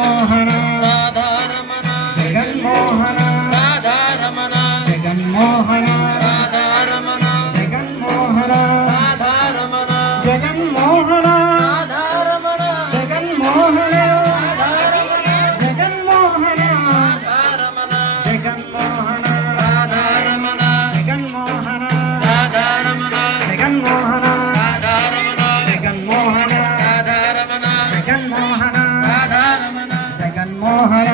జగన్మోహన రాధారమణ జగన్మోహన రాధారమణ జగన్మోహన రాధారమణ జగన్మోహన రాధారమణ జగన్మోహన రాధారమణ జగన్మోహన జగన్మోహన రాధారమణ జగన్మోహన రాధారమణ జగన్మోహన రాధారమణ జగన్మోహన రాధారమణ జగన్మోహన రాధారమణ జగన్మోహన రాధారమణ జగన్మోహన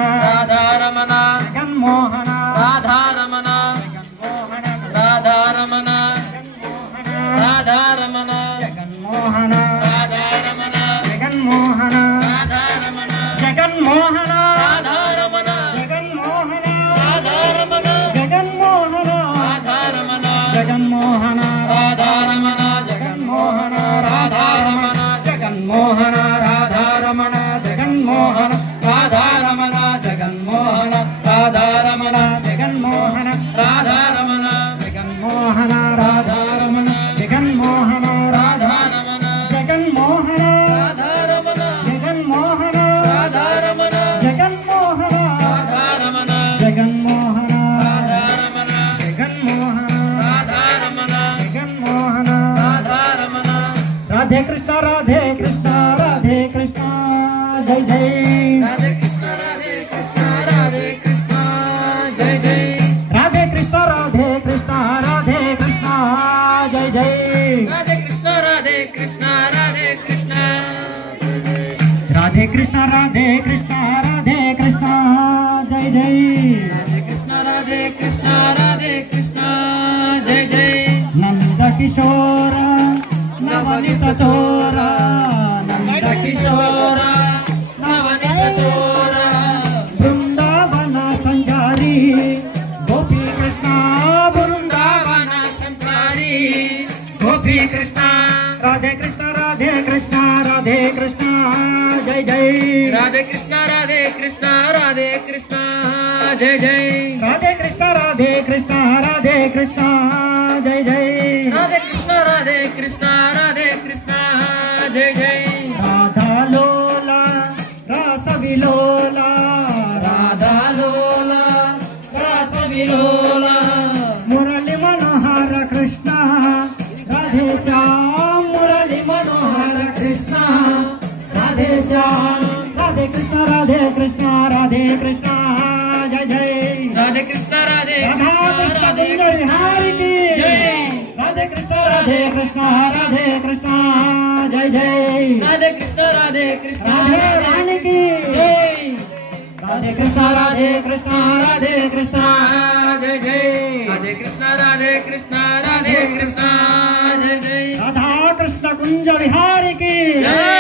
రాధారమణ జగన్మోహన రాధారమణ రాధారమణ రాధారమణ జగన్మోహన రాధారమణ జగన్మోహన రాధారమణ జగన్మోహన రాధారమణ జగన్మోహన రాధారమణ జగన్మోహన రాధారమణ జగన్మోహన రాధారమణ జగన్మోహన రాధారమణ జగన్మోహన రాధారమణ జగన్మోహన రాధారమణ జగన్మోహన రాధారమణ జగన్మోహన రాధారమణ జగన్మోహన రాధారమణ జగన్మోహన రాధారమణ జగన్మోహన రాధారమణ జగన్మోహన రాధారమణ జగన్మోహన రాధారమణ జగన్మోహన రాధారమణ జగన్మోహన రాధారమణ జగన్మోహన రాధారమణ రాధే కృష్ణ రాధే కృష్ణ రాధే కృష్ణ జై జై రాధే కృష్ణ రాధే కృష్ణ రాధే కృష్ణ జై జై రాధే కృష్ణ రాధే కృష్ణ రాధే కృష్ణ జై జై రాధే కృష్ణ రాధే కృష్ణ రాధే కృష్ణ రాధే కృష్ణ రాధే కృష్ణ రాధే కృష్ణ జై జై రాధే కృష్ణ రాధే కృష్ణ రాధే కృష్ణ జై జై నంద కిశోర నవనిత చోర నంద కిశోర నవనిత చోర బృందావన సంచారి గోపీ కృష్ణ బృందావన సంచారి గోపీ కృష్ణ రాధే కృష్ణ రాధే కృష్ణ రాధే కృష్ణ జై జై రాధే కృష్ణ రాధే కృష్ణ రాధే కృష్ణ జై జై రాధే కృష్ణ రాధే కృష్ణ రాధే కృష్ణ జై జై రాధే కృష్ణ రాధే కృష్ణ రాధే కృష్ణ జై జై రాధా లోల రాస విలోల రాధా లోల రాస విలోల మురళి మనోహర కృష్ణ రాధే శ్యామ్ మురళి మనోహర కృష్ణ రాధే శ్యామ్ రాధే కృష్ణ రాధే కృష్ణ రాధే కృష్ణ జై జై రాధే కృష్ణ రాధే రాధా కృష్ణ కుంజ విహారికి రాధే కృష్ణ రాధే కృష్ణ రాధే కృష్ణ జై జై రాధే కృష్ణ రాధే కృష్ణ రాధే రానికి జై రాధే కృష్ణ రాధే కృష్ణ రాధే కృష్ణ జై జై రాధే కృష్ణ రాధే కృష్ణ రాధే కృష్ణ జై జై రాధా కృష్ణ కుంజ విహారికి జై